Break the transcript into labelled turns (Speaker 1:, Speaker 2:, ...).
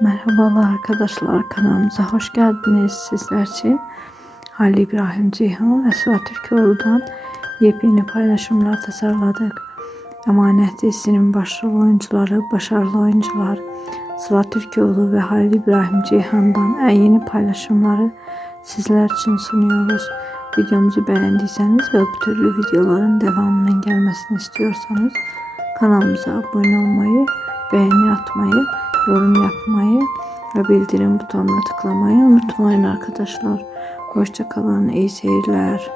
Speaker 1: Merhabalar arkadaşlar kanalımıza hoş geldiniz. Sizler için Halil İbrahim Ceyhan ve Sıla Türkoğlu'dan yepyeni paylaşımlar tasarladık. Emanet dizisinin başrol oyuncuları, başarılı oyuncular Sıla Türkoğlu ve Halil İbrahim Ceyhan'dan en yeni paylaşımları sizler için sunuyoruz. Videomuzu beğendiyseniz ve bu türlü videoların devamının gelmesini istiyorsanız kanalımıza abone olmayı, beğeni atmayı, yorum yapmayı ve bildirim butonuna tıklamayı unutmayın arkadaşlar. Hoşçakalın, iyi seyirler.